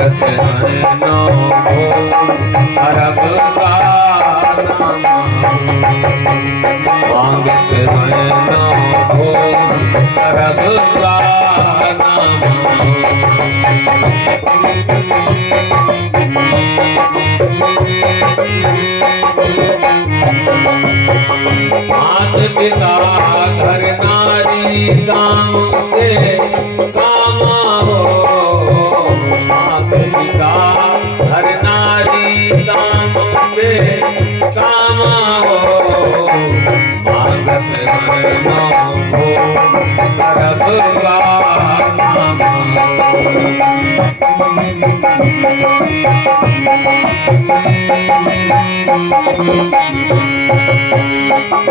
मांगत है नो अरब का नाम, मांगत है नो अरब का नाम। मात पिता घर नारी काम से कामा हो, मात पिता घर नारी काम से कामा हो, मांगत है नाम हो अरब का नाम।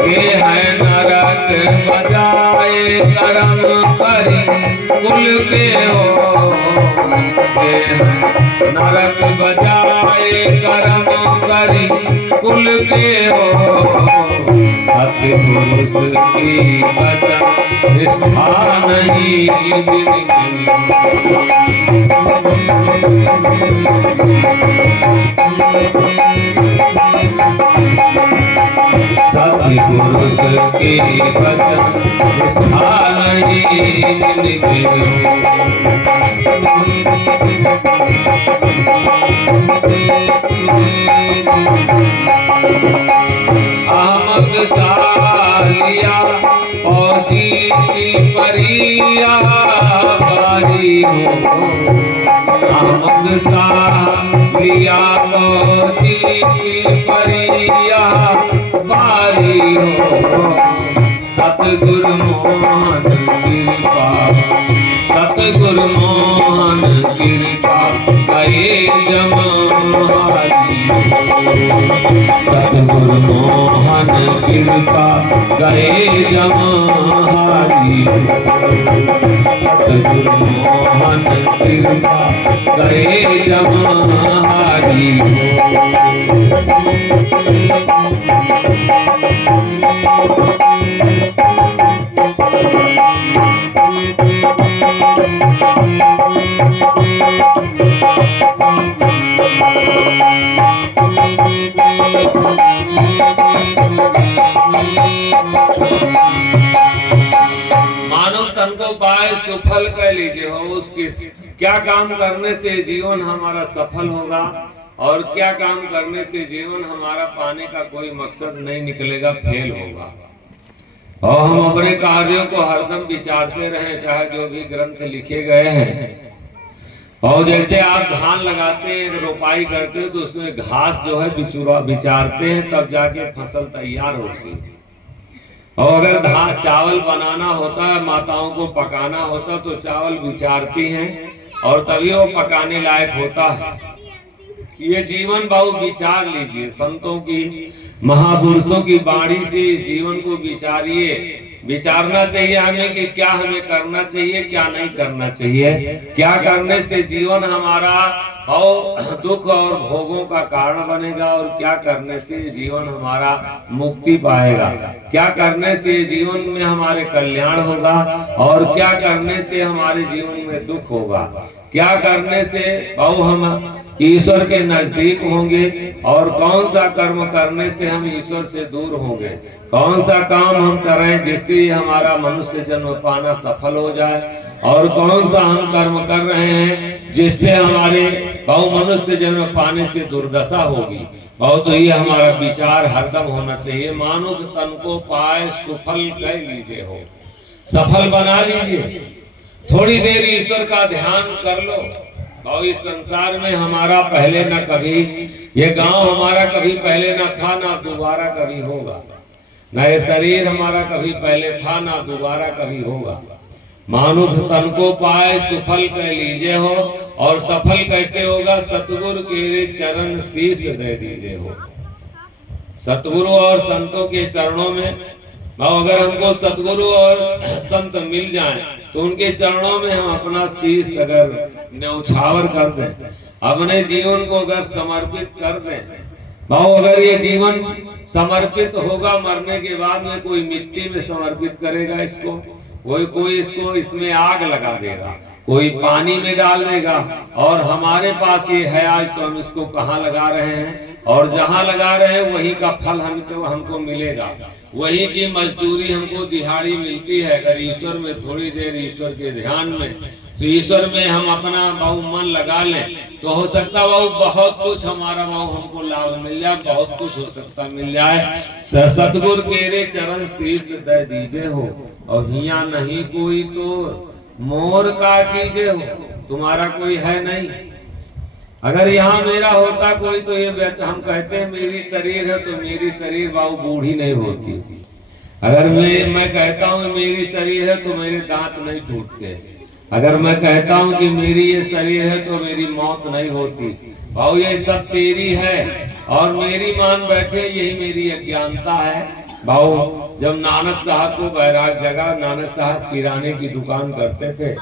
ये है नरक बजाए कर्म करी कुल के हो, ये है नरक बजाए कर्म करी कुल के हो, सतपुरुष की वचन निष्ठा नहीं सतपुरुष की वचन निष्ठा नहीं जिनके। अहमद सालिया फौजी की परिया बारी हो, अहमद सालिया फौजी की परिया बारी हो, सतगुरु मोहन कृपा, सतगुरु मोहन कृपा गए जमारी, सतगुरु मोहन कृपा गए जमारी, सतगुरु मोहन कृपा गए जमारी। मानव तन को पाए सुफल कह लीजिए हो, उसकी क्या काम करने से जीवन हमारा सफल होगा और क्या काम करने से जीवन हमारा पाने का कोई मकसद नहीं निकलेगा, फेल होगा। और हम अपने कार्यों को हरदम विचारते रहें, चाहे जो भी ग्रंथ लिखे गए हैं। और जैसे आप धान लगाते हैं, रोपाई करते हैं, तो उसमें घास जो है बिचूरा विचारते हैं, तब जाके फसल तैयार होती है। और अगर धान चावल बनाना होता है, माताओं को पकाना होता, तो चावल विचारती हैं और तभी वो पकाने लायक होता है। ये जीवन बहु विचार लीजिए, संतों की महापुरुषों की वाणी से जीवन को विचारिए। विचारना चाहिए हमें कि क्या हमें करना चाहिए, क्या नहीं करना चाहिए, क्या करने से जीवन हमारा दुख और भोगों का कारण बनेगा और क्या करने से जीवन हमारा मुक्ति पाएगा, क्या करने से जीवन में हमारे कल्याण होगा और क्या करने से हमारे जीवन में दुख होगा, क्या करने से हम ईश्वर के नजदीक होंगे और कौन सा कर्म करने से हम ईश्वर से दूर होंगे, कौन सा काम हम करें जिससे हमारा मनुष्य जन्म पाना सफल हो जाए और कौन सा हम कर्म कर रहे हैं जिससे हमारे मनुष्य जन्म पाने से दुर्दशा होगी। और तो ये हमारा विचार हरदम होना चाहिए। मानो तन को पाए सुफल कह लीजिए हो, सफल बना लीजिए। थोड़ी देर ईश्वर का ध्यान कर लो। और इस संसार में हमारा पहले न कभी, ये गांव हमारा कभी पहले न था, ना दोबारा कभी होगा। न ये शरीर हमारा कभी पहले था, ना दोबारा कभी होगा। मानुष तन को पाए सुफल कह लीजिए हो। और सफल कैसे होगा? सतगुरु के चरण शीश दे दीजिए हो। सतगुरु और संतों के चरणों में, अगर हमको सतगुरु और संत मिल जाएं तो उनके चरणों में हम अपना शीश अगर न्यौछावर कर दें, अपने जीवन को अगर समर्पित कर दें, अगर ये जीवन समर्पित होगा, मरने के बाद में कोई मिट्टी में समर्पित करेगा इसको, कोई इसको इसमें आग लगा देगा, कोई पानी में डाल देगा। और हमारे पास ये है आज, तो हम इसको कहाँ लगा रहे हैं, और जहाँ लगा रहे हैं वही का फल हमको मिलेगा, वही की मजदूरी हमको दिहाड़ी मिलती है। अगर ईश्वर में थोड़ी देर ईश्वर के ध्यान में, तो ईश्वर में हम अपना बहु मन लगा लें, तो हो सकता बहु बहुत कुछ हमारा बहु हमको लाभ मिल जाए, बहुत कुछ हो सकता मिल जाए। सतगुरु केरे चरण शीश दे दीजे हो, और हिया नहीं कोई तो मोर का कीजे हो। तुम्हारा कोई है नहीं, अगर यहाँ मेरा होता कोई तो ये हम कहते हैं मेरी शरीर है, तो मेरी शरीर बाबू बूढ़ी नहीं होती। अगर मैं कहता हूँ मेरी शरीर है तो मेरे दांत नहीं टूटते। अगर मैं कहता हूँ कि मेरी ये शरीर है तो मेरी मौत नहीं होती। भाव ये सब तेरी है और मेरी मान बैठे, यही मेरी अज्ञानता है। भाव जब नानक साहब को बैराग जगह, नानक साहब किराने की दुकान करते थे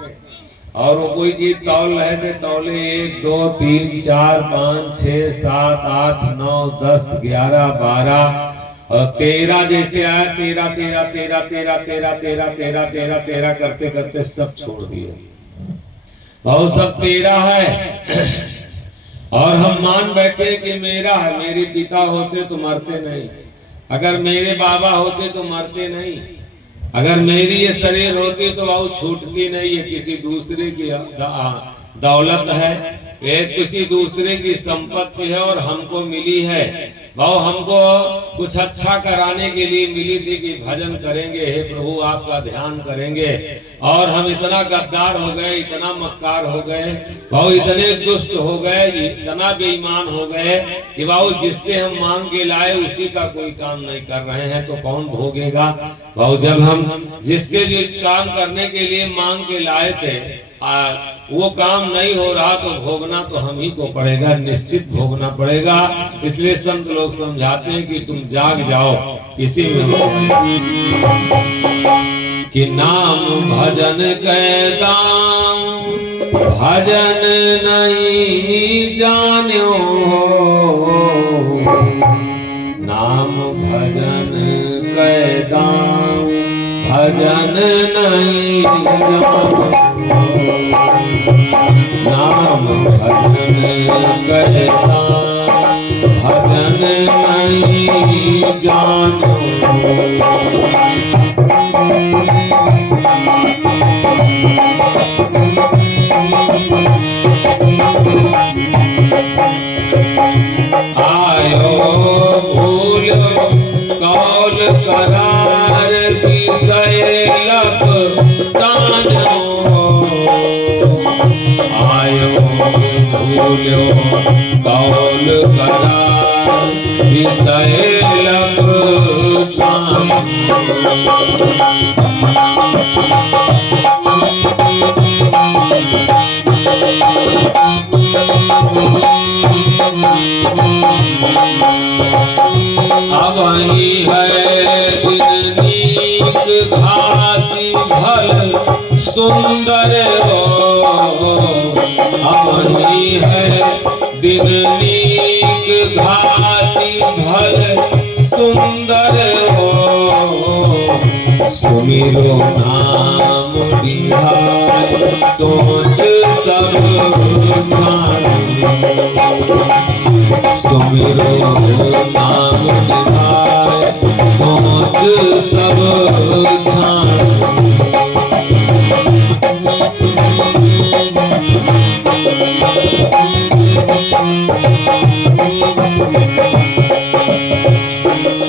और वो कोई चीज तौल रहे थे, तौले 1 2 3 4 5 6 7 8 9 10 11 12 13 जैसे आया, 13 13 13 13 13 13 13 13 13 करते करते सब छोड़ दिए। बहुत सब 13 है और हम मान बैठे कि मेरा है। मेरे पिता होते तो मरते नहीं, अगर मेरे बाबा होते तो मरते नहीं, अगर मेरी ये शरीर होती तो वो छूटती नहीं। ये किसी दूसरे की दौलत है, ये किसी दूसरे की संपत्ति है और हमको मिली है। वो हमको कुछ अच्छा कराने के लिए मिली थी कि भजन करेंगे, हे प्रभु आपका ध्यान करेंगे। और हम इतना गद्दार हो गए, इतना मक्कार हो गए, वो इतने दुष्ट हो गए, इतना बेईमान हो गए कि वो जिससे हम मांग के लाए उसी का कोई काम नहीं कर रहे हैं, तो कौन भोगेगा। वो जब हम जिससे जिस काम करने के लिए मांग के लाए थे वो काम नहीं हो रहा, तो भोगना तो हम ही को पड़ेगा, निश्चित भोगना पड़ेगा। इसलिए संत लोग समझाते हैं कि तुम जाग जाओ इसी में कि नाम भजन कैदा भजन नहीं जान्यो, नाम भजन कैदा भजन नहीं जान्यो, नाम भजन कैदा भजन नहीं जान्यो। आयो भूलो कौल करार विषय लब तानो, आयो भूलो कौल करार विषय लब तानो। वही है दिन नीक घाति भल सुंदर हो, वही है दिन नीक घाति भल सुंदर हो, सुमिरो नाम बिहार सोच सब सुमिरो नाम बिहार सोच सब ध्यान।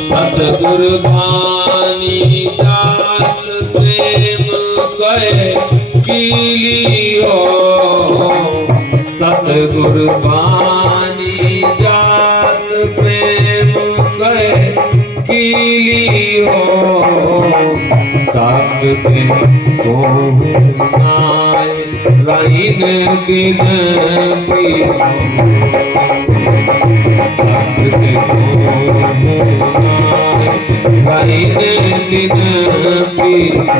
सतगुरु भानी जात प्रेम कहे कीली हो, सतगुरु भानी जात प्रेम कहे कीली हो, सात दिन को नाय रहीन दिन पीसो, सात दिन को नाय रहीन दिन पीसो।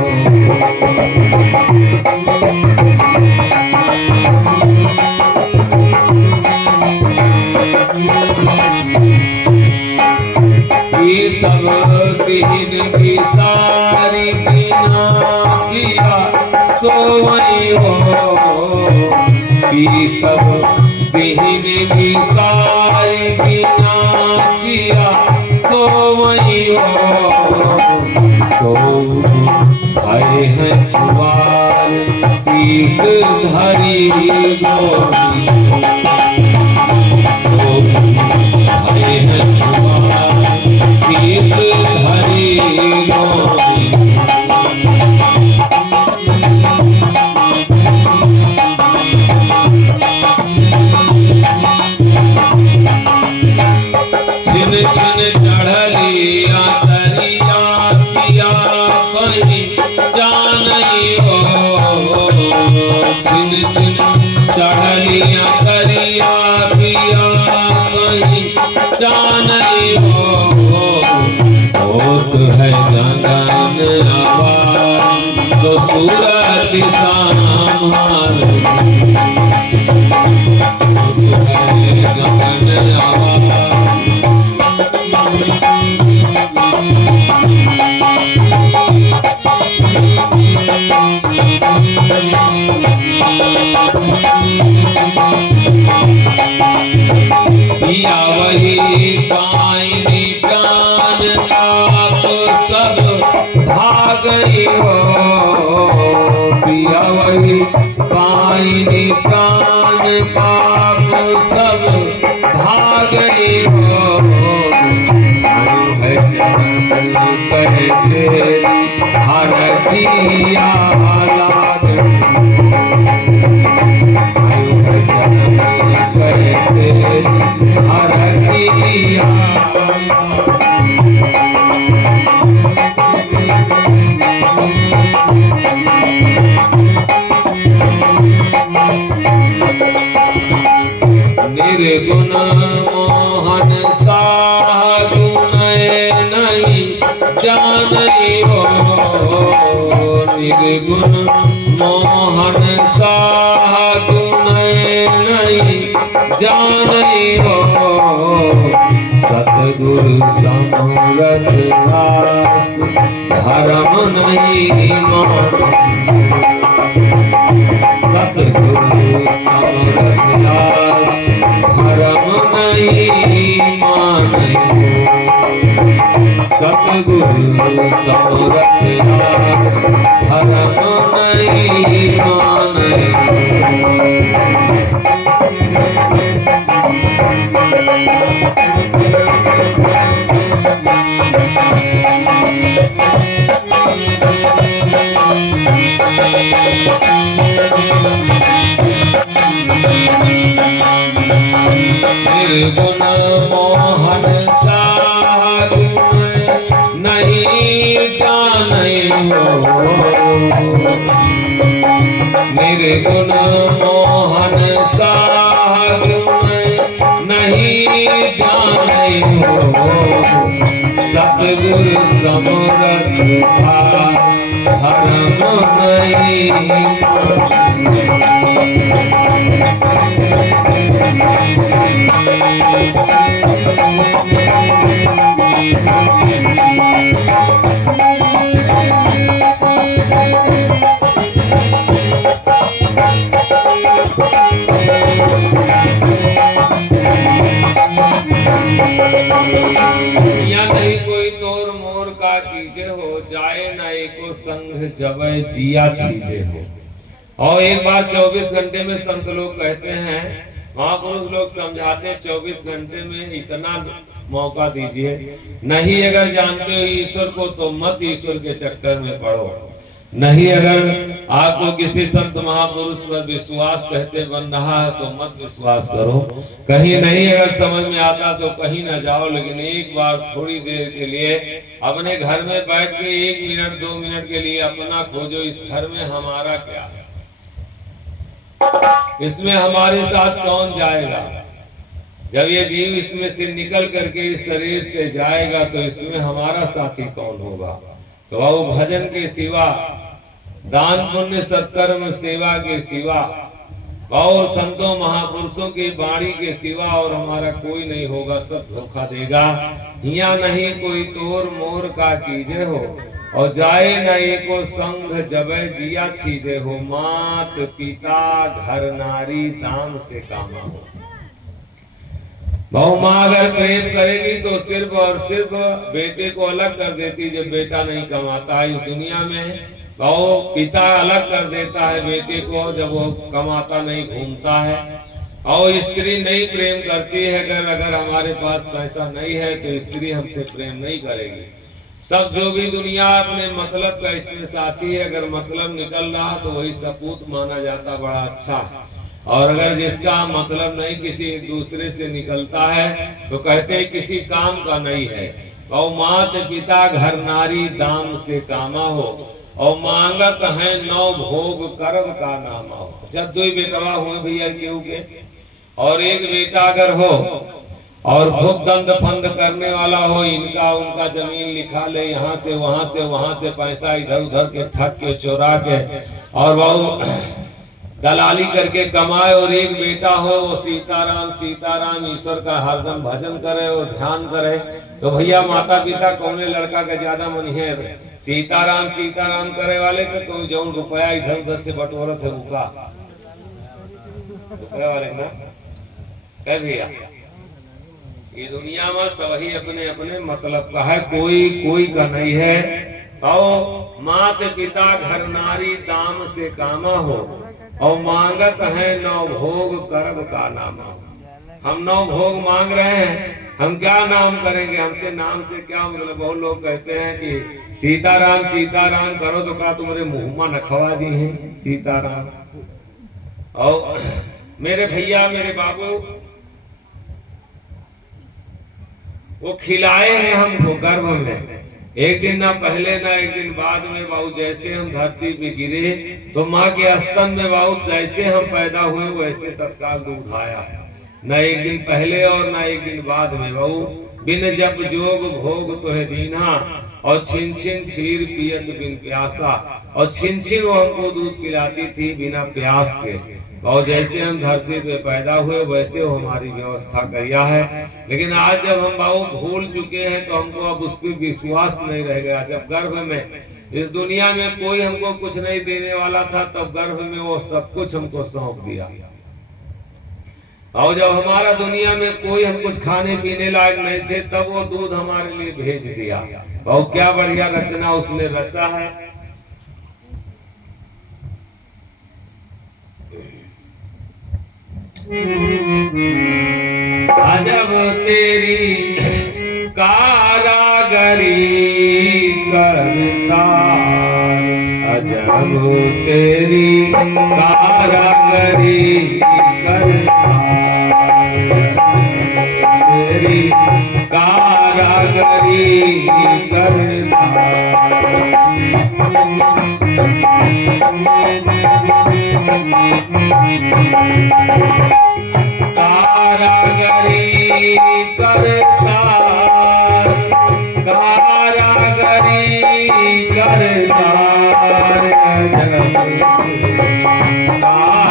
सब दिन की सारी बिना किया सोई हो, पी सब दीन विसाई बिना किया सोवई हो सो आए हैं कुवार शीश धरी गोरी सो आए हैं कुवार शीश धरी गोरी छिन छिन चढ़लिया दरिया पिया कहीं जानई हो छिन छिन चढ़लिया दरिया पिया कहीं जानई हो होत है गगन आवाज तो सूरत सामार होत है गगन आवाज पिया वही पाइनी प्राण आप सब भागई हो पिया वही पाइनी प्राण पाप सब भागई हो कहते हरतिया निर्गुण मोहन साधु नहीं जानई हो निर्गुण मोहन साधु नहीं जानई हो सतगुरु समरथ दास धर्म नहीं मान सतगुरु समरथ दास धर्म नहीं माने सतगुरु समरथ दास धर्म नहीं माने निर्गुण मोहन साधु नहीं जानई हो निर्गुण मोहन साधु नहीं जानई हो सतगुरु समरथ दास धर्म नहीं या नहीं कोई तोर मोर का कीजे हो जाए न एको संग जबै जिया छीजे हो। और एक बार 24 घंटे में संत लोग कहते हैं, महापुरुष लोग समझाते 24 घंटे में इतना मौका दीजिए, नहीं अगर जानते हो ईश्वर को तो मत ईश्वर के चक्कर में पड़ो। नहीं अगर आपको किसी संत महापुरुष पर विश्वास कहते बन रहा है तो मत विश्वास करो। कहीं नहीं अगर समझ में आता तो कहीं न जाओ, लेकिन एक बार थोड़ी देर के लिए अपने घर में बैठ के 1 मिनट 2 मिनट के लिए अपना खोजो, इस घर में हमारा क्या है, इसमें हमारे साथ कौन जाएगा। जब ये जीव इसमें से निकल करके इस शरीर से जाएगा तो इसमें हमारा साथी कौन होगा। तो वो भजन के सिवा, दान पुण्य सत्कर्म सेवा के सिवा, और संतों महापुरुषों की वाणी के सिवा और हमारा कोई नहीं होगा, सब धोखा देगा। हिया नहीं कोई तोर मोर का कीजे हो, और जाए न एको संग जबे जिया छीजे हो, मात पिता घर नारी दाम से कामा हो। बहु माँ अगर प्रेम करेगी तो सिर्फ और सिर्फ बेटे को अलग कर देती जब बेटा नहीं कमाता है इस दुनिया में। बहु पिता अलग कर देता है बेटे को जब वो कमाता नहीं, घूमता है। और स्त्री नहीं प्रेम करती है अगर हमारे पास पैसा नहीं है तो स्त्री हमसे प्रेम नहीं करेगी। सब जो भी दुनिया अपने मतलब का इसमें साथी है, अगर मतलब निकल रहा तो वही सपूत माना जाता, बड़ा अच्छा है। और अगर जिसका मतलब नहीं किसी दूसरे से निकलता है तो कहते हैं किसी काम का नहीं है। और मात पिता घर नारी दाम से कामा हो, और मांगत है नौ भोग कर्म का नामा हो। जब दो बेटवा हुए भैया केहू के, और एक बेटा अगर हो और खूब दंड फंद करने वाला हो, इनका उनका जमीन लिखा ले, यहाँ से वहां से पैसा इधर उधर के ठग के चोरा के और वो दलाली करके कमाए, और एक बेटा हो वो सीताराम सीताराम ईश्वर का हरदम भजन करे और ध्यान करे, तो भैया माता पिता कौन लड़का का ज्यादा मन है? सीताराम सीताराम करे वाले का कोई जो रुपया इधर उधर से बटोरत है उनका रुपया वाले ना कह भैया। ये दुनिया में सभी अपने अपने मतलब का है, कोई का नहीं है। और मात पिता घर नारी दाम से कामा हो, और मांगत है नौ भोग कर्म का नामा। हम नौ भोग मांग रहे हैं, हम क्या नाम करेंगे? हमसे नाम से क्या मतलब? बहुत लोग कहते हैं कि सीताराम सीताराम करो तो क्या तुम्हारे मुंह में नखवा जी हैं सीताराम। और मेरे भैया मेरे बाबू वो खिलाए हैं हमको गर्भ में, एक दिन ना पहले ना एक दिन बाद में बाबू। जैसे हम धरती पे गिरे तो माँ के स्तन में बाबू जैसे हम पैदा हुए वैसे तत्काल दूध आया, न एक दिन पहले और न एक दिन बाद में बाबू। बिन जब जोग भोग तो है दीना, और छिन छिन क्षीर पियत बिन प्यासा, और छिन छिन वो हमको दूध पिलाती थी बिना प्यास के। और जैसे हम धरती पे पैदा हुए वैसे वो हमारी व्यवस्था किया है। लेकिन आज जब हम बाबू भूल चुके हैं तो हमको अब उस पर विश्वास नहीं रह गया। जब गर्भ में इस दुनिया में कोई हमको कुछ नहीं देने वाला था, तब गर्भ में वो सब कुछ हमको सौंप दिया। और जब हमारा दुनिया में कोई हम कुछ खाने पीने लायक नहीं थे, तब वो दूध हमारे लिए भेज दिया। और क्या बढ़िया रचना उसने रचा है। अजब तेरी कारागरी करता, अजब तेरी कारागरी करता, तेरी कारागरी करता। कारागरी करता, कारागरी करता, कारागरी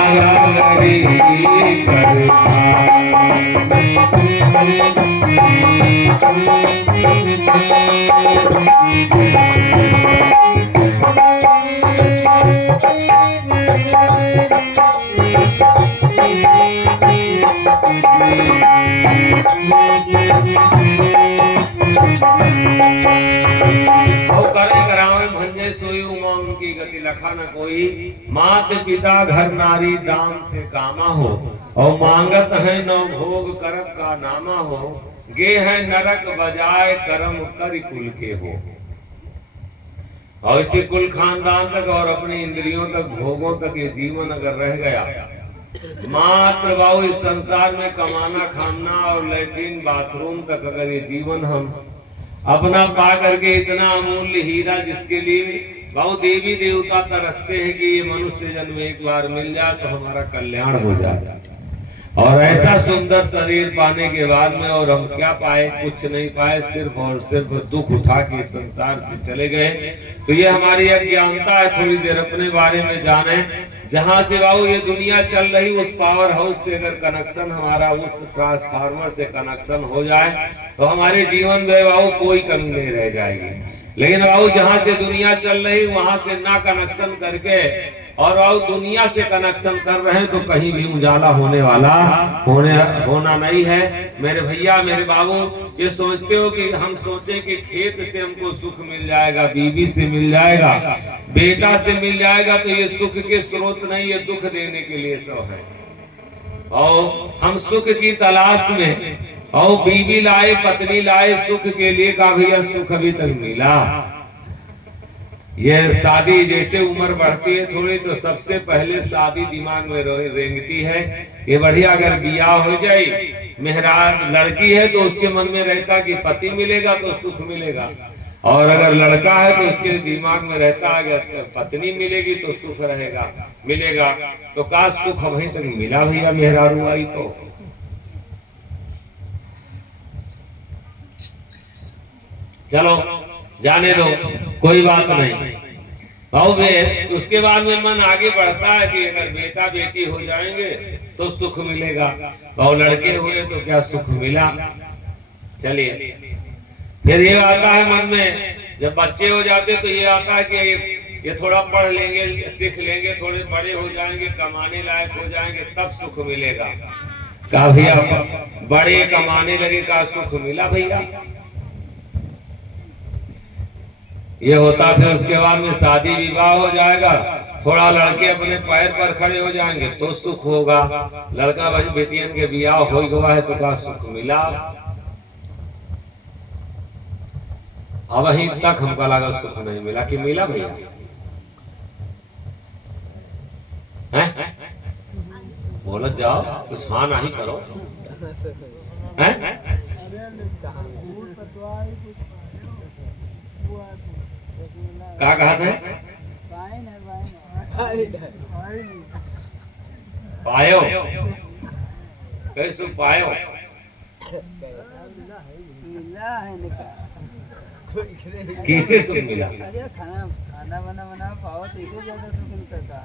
लखा न कोई। मात पिता घर नारी दाम से कामा हो, और मांगत है नौ भोग करब का नामा हो। गे है नरक बजाय कर्म कर कुल के हो। और इसी कुल खानदान तक और अपनी इंद्रियों तक भोगों तक ये जीवन अगर रह गया, मात्र बाबू इस संसार में कमाना खाना और लैट्रिन बाथरूम तक अगर ये जीवन हम अपना पा करके, इतना अमूल्य हीरा जिसके लिए बाबू देवी देवता तरसते हैं कि ये मनुष्य जन्म एक बार मिल जाए तो हमारा कल्याण हो जाए। और ऐसा सुंदर शरीर पाने के बाद में और हम क्या पाए? कुछ नहीं पाए, सिर्फ और सिर्फ दुख उठा के संसार से चले गए। तो ये हमारी अज्ञानता है। थोड़ी देर अपने बारे में जाने। जहां से बाबू ये दुनिया चल रही, उस पावर हाउस से अगर कनेक्शन हमारा उस ट्रांसफार्मर से कनेक्शन हो जाए तो हमारे जीवन में बाबू कोई कमी नहीं रह जाएगी। लेकिन बाबू जहां से दुनिया चल रही वहां से ना कनेक्शन करके और बाबू दुनिया से कनेक्शन कर रहे हैं तो कहीं भी उजाला होना नहीं है। मेरे भैया, मेरे बाबू, ये सोचते हो कि हम सोचें कि खेत से हमको सुख मिल जाएगा, बीवी से मिल जाएगा, बेटा से मिल जाएगा, तो ये सुख के स्रोत नहीं, ये दुख देने के लिए सब है। और हम सुख की तलाश में, और बीवी लाए, पत्नी लाए सुख के लिए, का भैया सुख अभी तक मिला। ये शादी जैसे उम्र बढ़ती है थोड़ी तो सबसे पहले शादी दिमाग में रेंगती है। ये बढ़िया अगर बियाह हो जाए, मेहरान लड़की है तो उसके मन में रहता कि पति मिलेगा तो सुख मिलेगा, और अगर लड़का है तो उसके दिमाग में रहता अगर पत्नी मिलेगी तो सुख मिलेगा। तो का सुख अभी तक मिला भैया, मेहरारू आई तो। चलो जाने दो, कोई बात नहीं भाऊ में। उसके बाद में मन आगे बढ़ता है कि अगर बेटा बेटी हो जाएंगे तो सुख मिलेगा, भाऊ लड़के हुए तो क्या सुख मिला। चलिए फिर ये आता है मन में, जब बच्चे हो जाते तो ये आता है कि ये थोड़ा पढ़ लेंगे, सीख लेंगे, थोड़े बड़े हो जाएंगे, कमाने लायक हो जाएंगे, तब सुख मिलेगा। का भैया बड़े कमाने लगे का सुख मिला भैया। ये होता फिर उसके बाद में शादी विवाह हो जाएगा, थोड़ा लड़के अपने पैर पर खड़े हो जाएंगे तो सुख होगा। लड़का भाई बेटियन के बियाह हो गया है तो का सुख मिला। अब वहीं तक हमको लगा सुख नहीं मिला, कि मिला भैया हैं? बोलत जाओ, कुछ हाँ नहीं करो हैं? क्या कहा था? पायो कैसे पायो? किसे सुख मिला? खाना बना पाओ तो इसे ज्यादा सुख मिलता।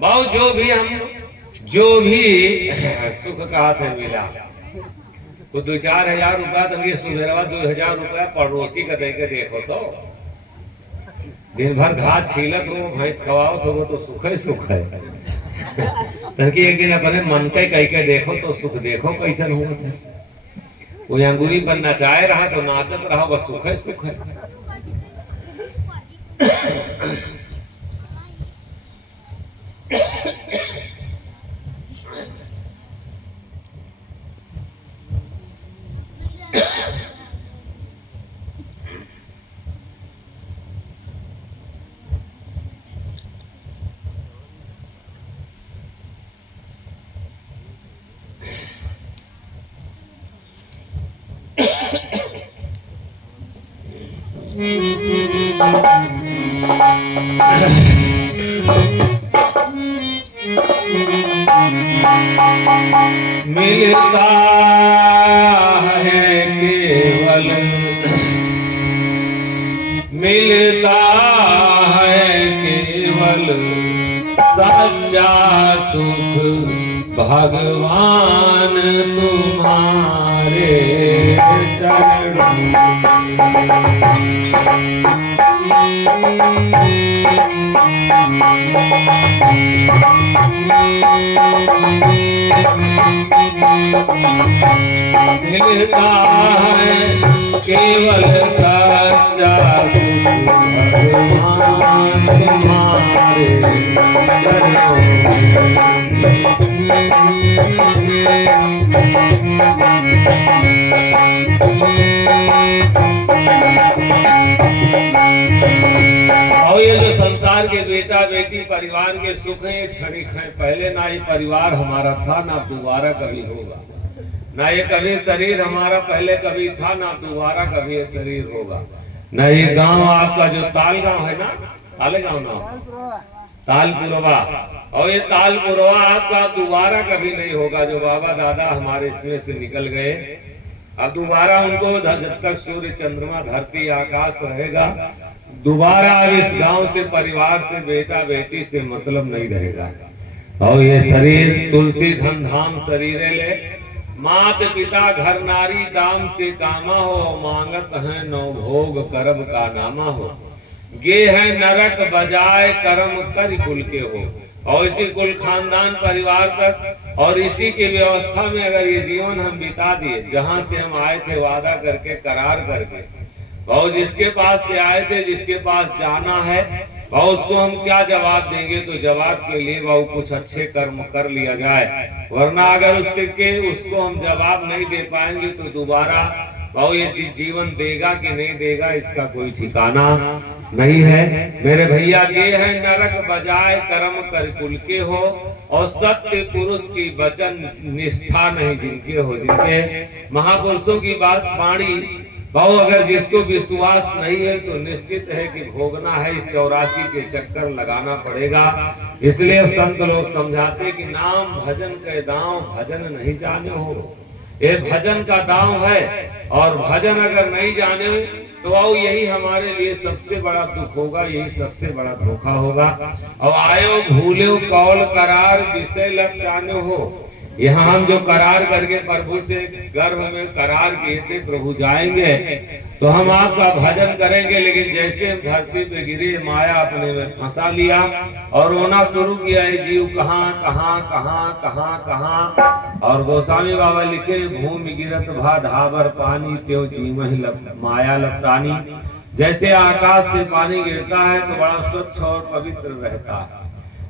भाव जो भी सुख कहा था मिला, वो 2-4 हजार रुपया तो ये सुबेरवा 2,000 रुपया पड़ोसी का दे के देखो तो, दिन भर घास छीलत हो, भैंस खवाओ तो वो तो सुख है। तनकी एक दिन अपने मन के कह के देखो तो सुख देखो कैसन हुआ था। वो अंगूरी पर नचाए रहा तो नाचत रहा, बस सुख है। मिलता है केवल, मिलता है केवल सच्चा सुख भगवान तुम्हारे चरणों। मिलता है केवल सच्चा सुख भगवान तुम्हारे चरणों। और ये जो संसार के बेटा बेटी परिवार के सुख है, ये क्षणिक है। पहले ना ही परिवार हमारा था, ना दोबारा कभी होगा। ना ये कभी शरीर हमारा पहले कभी था, ना दोबारा कभी ये शरीर होगा। ना ये गांव आपका जो ताल गांव है ना, तालेगांव ना, तालपुरवा, और ये तालपुरवा आपका दोबारा कभी नहीं होगा। जो बाबा दादा हमारे इसमें से निकल गए, अब दोबारा उनको जब तक सूर्य चंद्रमा धरती आकाश रहेगा, दोबारा अब इस गांव से, परिवार से, बेटा बेटी से मतलब नहीं रहेगा। और ये शरीर तुलसी धन धाम शरीरे ले, मात पिता घर नारी दाम से कामा हो, मांगत है नौ भोग करब का नामा हो। गे है नरक बजाय कर्म कर कुल के हो। और इसी कुल खानदान परिवार तक और इसी की व्यवस्था में अगर ये जीवन हम बिता दिए, जहां से हम आए थे वादा करके, करार करके, और जिसके पास से आए थे, जिसके पास जाना है, और उसको हम क्या जवाब देंगे? तो जवाब के लिए वो कुछ अच्छे कर्म कर लिया जाए, वरना अगर उसको हम जवाब नहीं दे पाएंगे तो दोबारा वो ये जीवन देगा कि नहीं देगा, इसका कोई ठिकाना नहीं है। मेरे भैया, ये है नरक बजाय कर्म कर कुल के हो, और सत्य पुरुष की वचन निष्ठा नहीं जिनके हो। जिनके महापुरुषों की बात वाणी भाव अगर जिसको विश्वास नहीं है तो निश्चित है कि भोगना है, इस 84 के चक्कर लगाना पड़ेगा। इसलिए संत लोग समझाते कि नाम भजन के दांव भजन नहीं जाने हो। ये भजन का दांव है, और भजन अगर नहीं जाने तो आओ यही हमारे लिए सबसे बड़ा दुख होगा, यही सबसे बड़ा धोखा होगा। अब आयो भूलो कौल करार विषय लग जाने हो। यहाँ हम जो करार करके प्रभु से गर्भ में करार किए थे प्रभु जाएंगे तो हम आपका भजन करेंगे, लेकिन जैसे हम धरती पे गिरे माया अपने में फंसा लिया और रोना शुरू किया, है जीव कहाँ कहाँ कहाँ कहाँ कहाँ। और गोस्वामी बाबा लिखे, भूमि गिरत भा ढाबर पानी त्यों जीव माया लपटानी। जैसे आकाश से पानी गिरता है तो बड़ा स्वच्छ और पवित्र रहता है,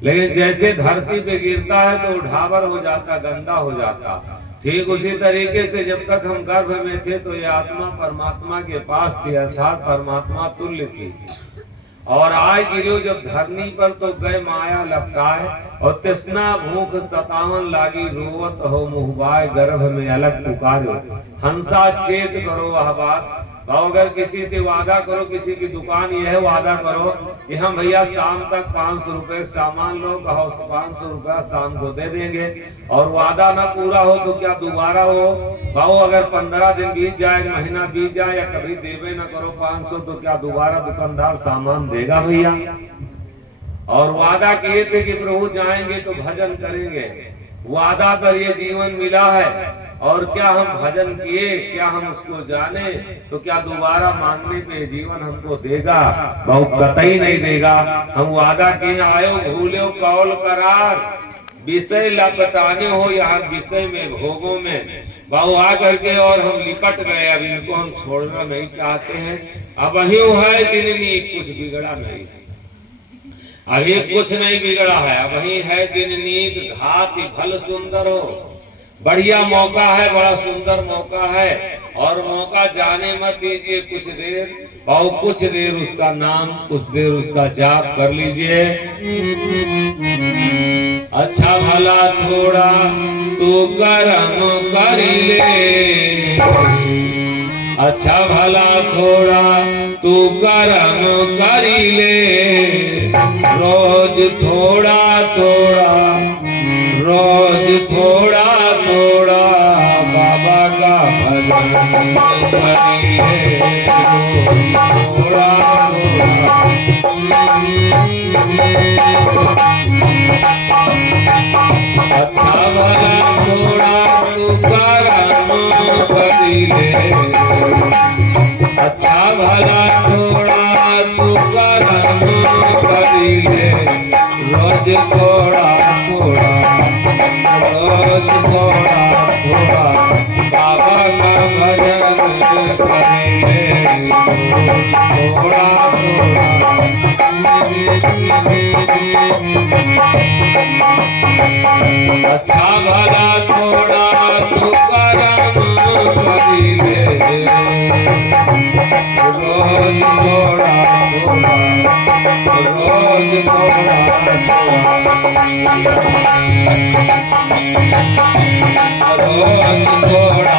लेकिन जैसे धरती पे गिरता है तो ढाबर हो जाता, गंदा हो जाता। ठीक उसी तरीके से जब तक हम गर्भ में थे तो ये आत्मा परमात्मा के पास थी, अर्थात परमात्मा तुल्य थी। और आए गिरो जब धरनी पर तो गए माया लपटाए, और तृष्णा भूख सतावन लागी रोवत हो मुहबाए, गर्भ में अलग पुकारो हंसा चेत करो वह बात। और अगर किसी से वादा करो, किसी की दुकान यह वादा करो कि हम भैया शाम तक 500 रुपए सामान लो, कहो 500 रुपया शाम को दे देंगे, और वादा ना पूरा हो तो क्या दोबारा हो? भाव अगर 15 दिन बीत जाए, महीना बीत जाए, या कभी देवे ना करो 500 तो क्या दोबारा दुकानदार सामान देगा भैया? और वादा किए थे कि प्रभु जाएंगे तो भजन करेंगे, वादा पर ये जीवन मिला है, और क्या हम भजन किए, क्या हम उसको जाने, तो क्या दोबारा मांगने पे जीवन हमको देगा? बहुत कतई नहीं देगा। हम वादा किए, आयो भूलो कौल करार विषय लपटाने हो, यहाँ विषय में भोगों में बहु आ करके और हम लिपट गए। अब इनको हम छोड़ना नहीं चाहते हैं। अब वही है दिननी, कुछ बिगड़ा नहीं, अभी कुछ नहीं बिगड़ा है। अब वही है दिन नीक घात भल सुंदर हो। बढ़िया मौका है, बड़ा सुंदर मौका है, और मौका जाने मत दीजिए। कुछ देर और कुछ देर उसका नाम, कुछ देर उसका जाप कर लीजिए। अच्छा भला थोड़ा तू कर्म कर ले, अच्छा भला थोड़ा तू कर्म कर ले, रोज थोड़ा थोड़ा, रोज थोड़ा थोड़ा बाबा का भजन करिए, थोड़ा थोड़ा। अच्छा भला थोड़ा तू कर्म करिले, अच्छा भला थोड़ा तू कर्म करिले, रोज थोड़ा थोड़ा, रोज थोड़ा थोड़ा बाबा का भजन करिले, थोड़ा थोड़ा। अच्छा भला थोड़ा तू कर्म करिले, रोज थोड़ा थोड़ा, रोज थोड़ा थोड़ा, रोज थोड़ा थोड़ा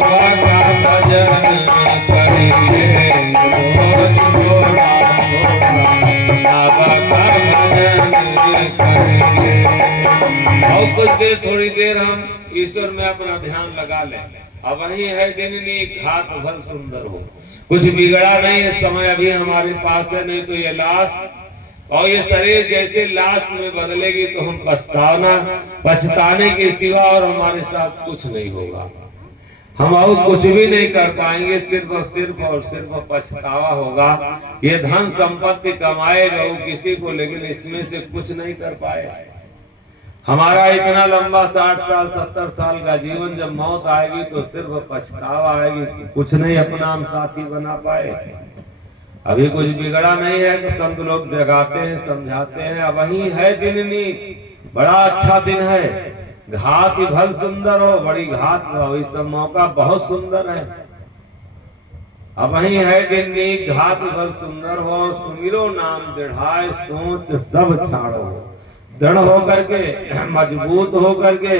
बाबा का भजन करिले, रोज थोड़ा थोड़ा बाबा का भजन करिले। और कुछ देर, थोड़ी देर हम ईश्वर में अपना ध्यान लगा लें। अब वही है दिननी घात भल सुंदर हो। कुछ बिगड़ा नहीं है, समय अभी हमारे पास है, नहीं तो ये लाश और ये शरीर जैसे लाश में बदलेगी तो हम पछताने के सिवा और हमारे साथ कुछ नहीं होगा। हम और कुछ भी नहीं कर पाएंगे, सिर्फ और सिर्फ पछतावा होगा। ये धन संपत्ति कमाए रहो किसी को, लेकिन इसमें से कुछ नहीं कर पाए। हमारा इतना लंबा 60 साल 70 साल का जीवन, जब मौत आएगी तो सिर्फ पछतावा आएगी, कुछ नहीं अपना हम साथी बना पाए। अभी कुछ बिगड़ा नहीं है, तो संत लोग जगाते हैं, समझाते हैं। अब वही है दिननी, बड़ा अच्छा दिन है, घात भल सुंदर हो, बड़ी घात हो, इस सब मौका बहुत सुंदर है। अब वही है दिननी घात भल सुंदर हो, सुमिरो नाम दृढ़ाए सोच सब छाड़ो। दृढ़ होकर के, मजबूत होकर के,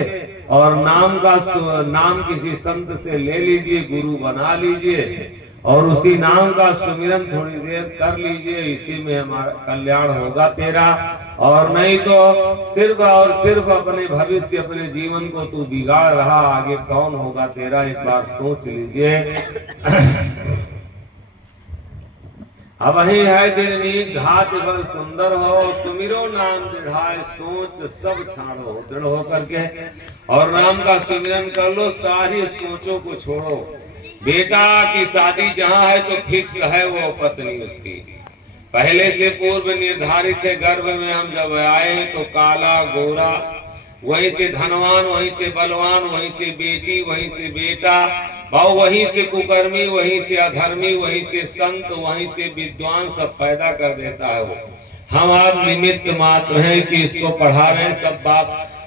और नाम किसी संत से ले लीजिए, गुरु बना लीजिए और उसी नाम का सुमिरन थोड़ी देर कर लीजिए, इसी में हमारा कल्याण होगा तेरा। और नहीं तो सिर्फ और सिर्फ अपने भविष्य, अपने जीवन को तू बिगाड़ रहा, आगे कौन होगा तेरा, एक बार सोच लीजिए। अब वही है दिननी घात भल सुंदर हो, सुमिरो नाम दृढ़ाए सोच सब छाड़ो। दृढ़ होकर के और नाम का सुमिरन कर लो, सारी सोचों को छोड़ो। बेटा की शादी जहाँ है तो फिक्स है वो पत्नी उसकी, पहले से पूर्व निर्धारित है। गर्भ में हम जब आए तो काला गोरा, वहीं से धनवान, वहीं से बलवान, वहीं से बेटी, वहीं से बेटा, वहीं से कुकर्मी, वहीं से अधर्मी, वहीं से संत, वहीं से विद्वान, सब पैदा कर देता है वो। हम आप निमित्त मात्र हैं कि इसको पढ़ा रहे हैं।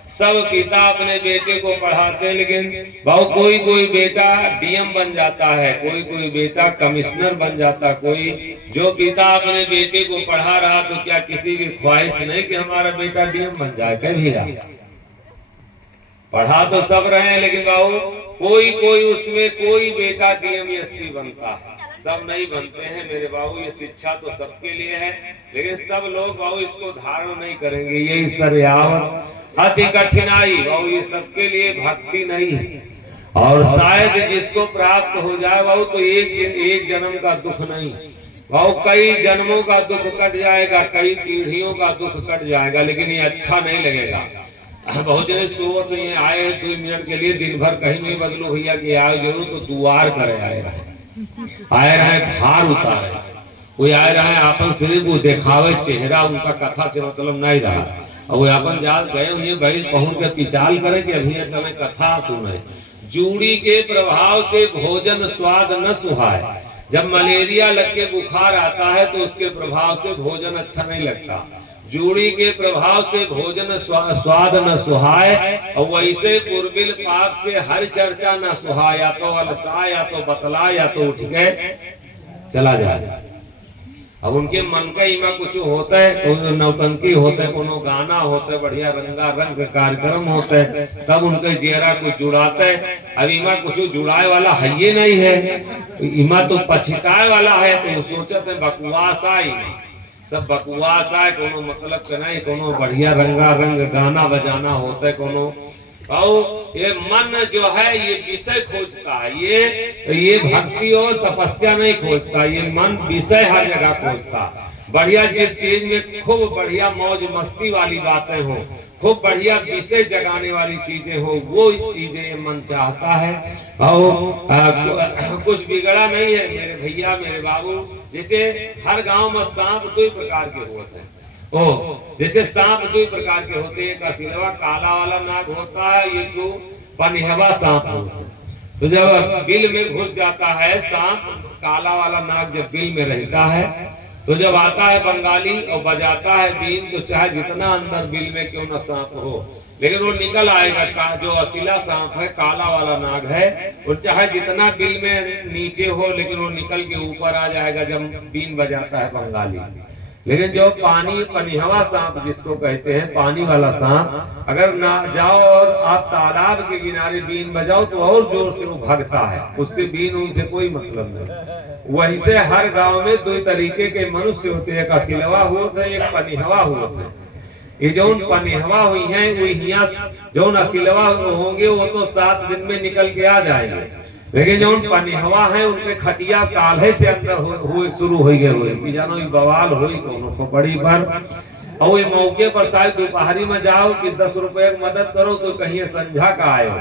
सब पिता अपने बेटे को पढ़ाते हैं, लेकिन कोई बेटा डीएम बन जाता है, कोई बेटा कमिश्नर बन जाता। कोई जो पिता अपने बेटे को पढ़ा रहा, तो क्या किसी की ख्वाहिश नहीं कि हमारा बेटा डीएम बन जाए? कभी पढ़ा तो सब रहे हैं, लेकिन बाबू कोई उसमें कोई बेटा डीएम एसपी बनता है, सब नहीं बनते हैं मेरे बाबू। ये शिक्षा तो सबके लिए है, लेकिन सब लोग बाबू इसको धारण नहीं करेंगे। यही सरयावत अति कठिनाई बाबू, ये सबके लिए भक्ति नहीं है। और शायद जिसको प्राप्त हो जाए बाबू, तो एक जन्म का दुख नहीं बाबू, कई जन्मों का दुख कट जाएगा, कई पीढ़ियों का दुख कट जाएगा, लेकिन ये अच्छा नहीं लगेगा। बहुत जने सुबह तो ये आए 2 मिनट के लिए, दिन भर कहीं नहीं बदलो भैया कि आए जरूर, तो दुआर करे आए रहे भार उतारे, वो आए रहे आपन सिर्फ वो देखावे चेहरा, उनका कथा से मतलब नहीं रहा। और वो अपन जाल गए हुए भाई पहुंच के पिचाल करे कि अभी चले कथा सुने। जूड़ी के प्रभाव से भोजन स्वाद न सुहाए। जब मलेरिया लग के बुखार आता है तो उसके प्रभाव से भोजन अच्छा नहीं लगता। जूड़ी के प्रभाव से भोजन स्वाद न सुहाए, और वैसे पूर्विल पाप से हर चर्चा न सुहाए। या तो अलसा, या तो बतला, या तो उठ के चला जाए। अब उनके मन का इमा कुछ होता है, कोई नौटंकी होता है, कोनो गाना होता है, बढ़िया रंगा रंग कार्यक्रम होता है, तब उनके चेहरा कुछ जुड़ाता है। अब इमा कुछ जुड़ाए वाला है ये नहीं है, इमा तो पछताए वाला है। तो सोचते हैं बकवासा, इमा सब बकवासा है, कोनो मतलब का नहीं, कोनो बढ़िया रंगा रंग गाना बजाना होता है, कोनो। और ये मन जो है ये विषय खोजता है, ये भक्ति और तपस्या नहीं खोजता, ये मन विषय हर जगह खोजता। बढ़िया जिस चीज में खूब बढ़िया मौज मस्ती वाली बातें हो, खूब बढ़िया विषय जगाने वाली चीजें हो, वो चीजें ये मन चाहता है। और कुछ बिगड़ा नहीं है मेरे भैया मेरे बाबू। जैसे हर गांव में सांप 2 प्रकार के होते हैं। जैसे सांप 2 प्रकार के होते हैं, एक असिलवा काला वाला नाग होता है, ये जो पनिहवा सांप होता है। तो जब बिल में घुस जाता है सांप, काला वाला नाग जब बिल में रहता है, तो जब आता है बंगाली और बजाता है बीन, तो चाहे जितना अंदर बिल में क्यों न सांप हो, लेकिन वो निकल आएगा। जो असीला सांप है, काला वाला नाग है, वो चाहे जितना बिल में नीचे हो, लेकिन वो निकल के ऊपर आ जाएगा जब बीन बजाता है बंगाली। लेकिन जो पनिहवा सांप जिसको कहते हैं, पानी वाला सांप, अगर ना जाओ और आप तालाब के किनारे बीन बजाओ तो और जोर से वो भागता है, उससे बीन उनसे कोई मतलब नहीं। वही से हर गांव में 2 तरीके के मनुष्य होते हैं, एक असिलवा होता है, एक पनिहवा होता है। ये जो पनिहवा हुई है, वो जो असिलवा होंगे वो तो 7 दिन में निकल के आ जाएंगे, लेकिन जो पनिहवा है उनके खटिया काल्हे से अंदर हुए शुरू हो गए हुए कि जानो बवाल हुई कोनो खोपड़ी पर। और ये मौके पर शायद दोपहरी में जाओ कि 10 रुपए की मदद करो तो कहीं संझा का आयो,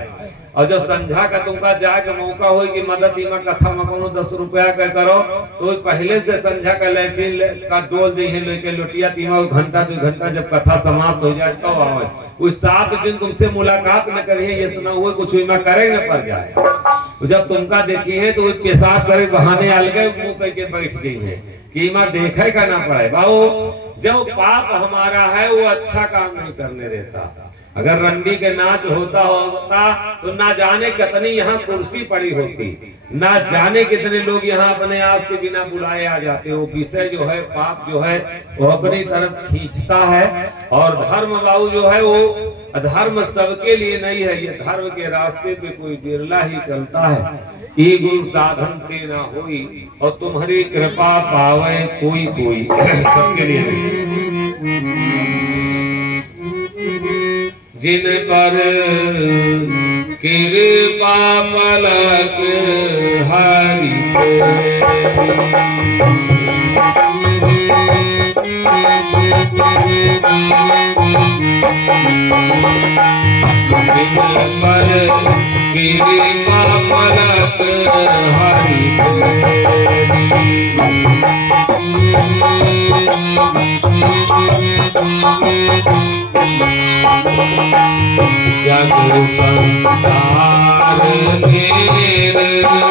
और जब संझा का तुमका जाए के मौका हो कि मदद इमा कथा में कोनो 10 रुपया का करो तो पहले से संझा का लैट्रिन का डोल जइहे लेके लोटिया तीमा घंटा 2 घंटा जब कथा समाप्त हो जाए तो आवे। उस 7 दिन तुमसे मुलाकात न करिए, ये सुना हुए कुछ इमा करे न पड़ जाए। जब तुमका देखिए तो पेशाब करे बहाने अलगे मुंह करके बैठ जाइए कि इमा देखे का ना पड़े। बाबू जो पाप हमारा है वो अच्छा काम नहीं करने देता। अगर रंडी के नाच होता तो ना जाने कितनी यहाँ कुर्सी पड़ी होती, ना जाने कितने लोग यहाँ अपने आप से बिना बुलाए आ जाते। वो विषय जो है पाप जो है वो अपनी तरफ खींचता है। और धर्म बाबू जो है वो अधर्म सबके लिए नहीं है, ये धर्म के रास्ते पे कोई बिरला ही चलता है। ये गुण साधन ते ना होई और तुम्हारी कृपा पावे कोई कोई सबके लिए नहीं। जिन पर कृपा पलक हरि जिन पर कृपा पलक हरि जग संसार मेरे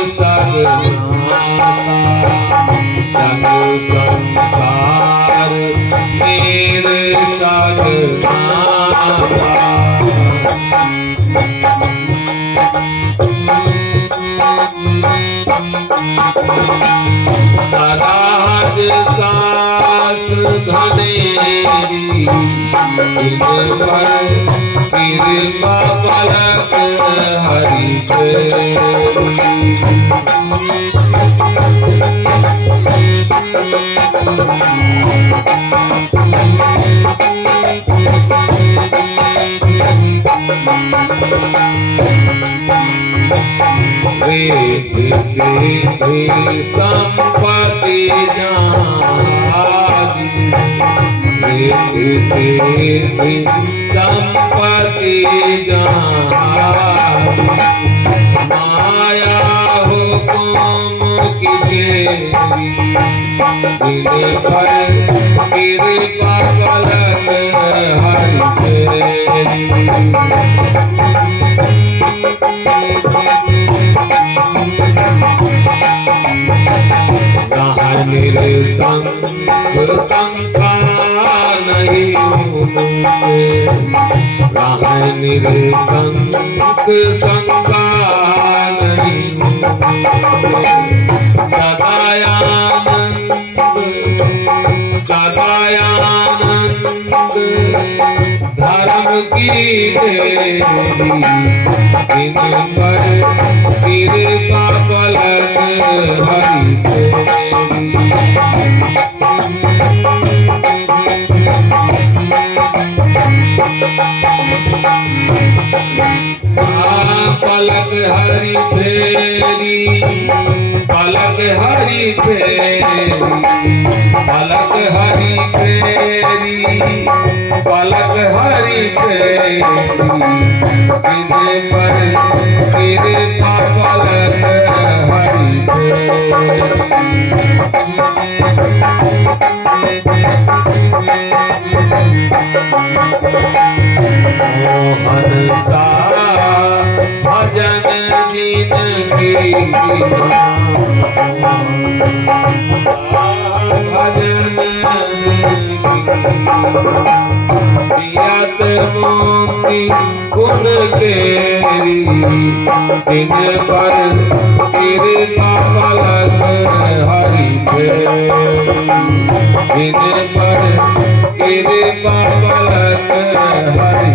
सगनाता, जग संसार मेरे सगनाता। सराज सास धनेरी जिन पर कृपा पलक हरि वेद सिद्धि संपत्ति जादि, वेद सिद्धि संपत्ति जादि। माया हुकुम की चेरी जिन पर कृपा पलक हरि संग संखा नहीं संग संखा नहीं सदायानंद सदायानंद धर्म की देवी जिन पर कृपा पलक हरि पलक हरि फेरी, पलक हरि फेरी, पलक हरि फेरी, पलक हरि फेरी जिन पर कृपा पलक हरि मोहन सा भजन जिनकी भजन जियत मोती गुण केरी जिन पर कृपा पलक हरि जिन पर कृपा पलक हरि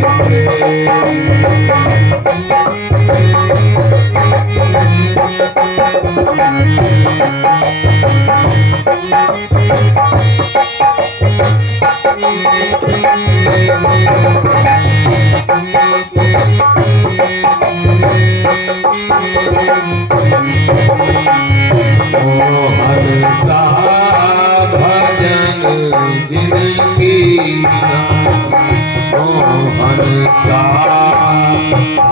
मोहन सा भजन जिनकी मोहन सा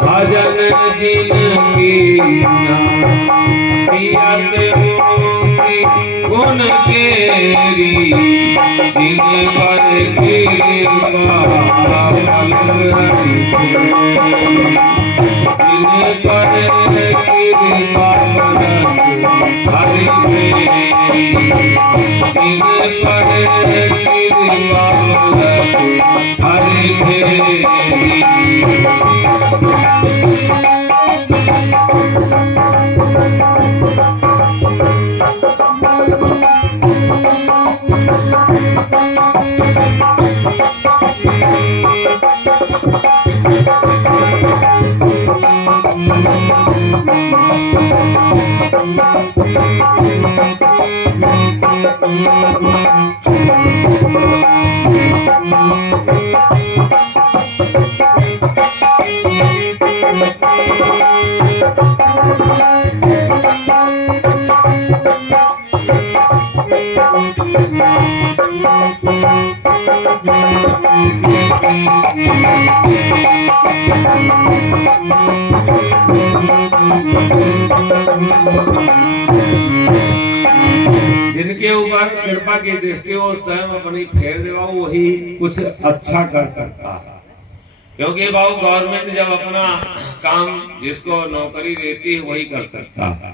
भजन जिनकी सियत मोती गुण केरी जिन पर कृपा फल हरि जिन पर कृपा फल हरि मेरी जिन पर कृपा फल हरि मेरी जिनके ऊपर कृपा की दृष्टि हो स्वयं अपनी फेर देवा वही कुछ अच्छा कर सकता है। क्योंकि बाबू गवर्नमेंट जब अपना काम जिसको नौकरी देती है वही कर सकता है,